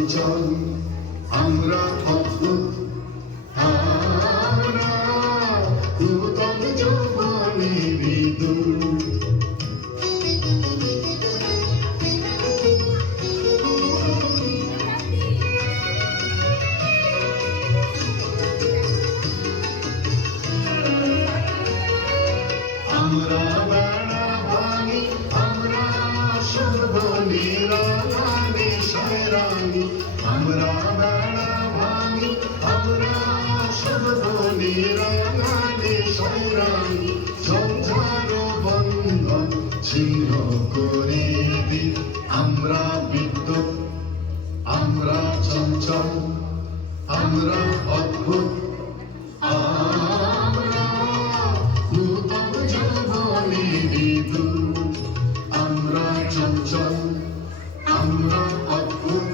চঞ্চল আমরা অদ্ভুত আমরা নূতন যৌবনে বিদুর আমরা বেড়া ভাঙি আমরা সর্বনিরানি শয়রানি আমরা বেড়া ভাঙি আমরা সর্বনিরানি শয়রানি সংসার বন্ধন ছিন্ন করে দি আমরা বিদ্যুৎ আমরা চঞ্চল আমরা অদ্ভুত আমরা চঞ্চল আমরা অদ্ভুত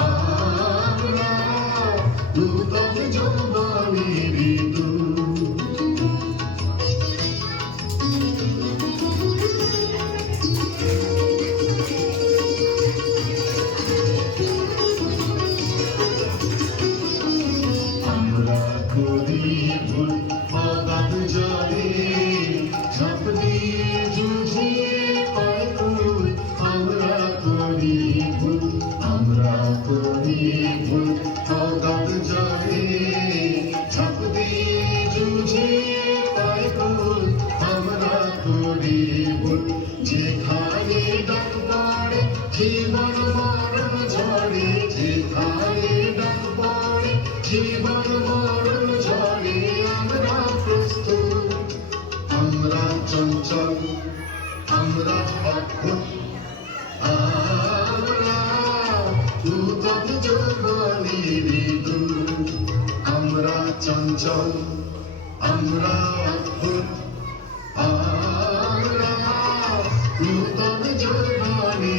আমরা নূতন যৌবনে বিদুর আমরা করি ভুল অগাধ জলে ঝাঁপ দিয়ে যুঝিয়ে পাই ভুল আমরা করি ভুল অগাধ জলে ঝাঁপ দিয়ে যুঝিয়ে পাই ভুল আমরা করি ভুল যেখানে ডাক পড়ে জীবন মরণ ঝড়ে যেখানে ডাক পড়ে জীবন মরণ ঝড়ে আমরা প্রস্তুত আমরা চঞ্চল আমরা অদ্ভুত আমরা নূতন যৌবনে বিদুর আমরা চঞ্চল আমরা অদ্ভুত আমরা নূতন যৌবনে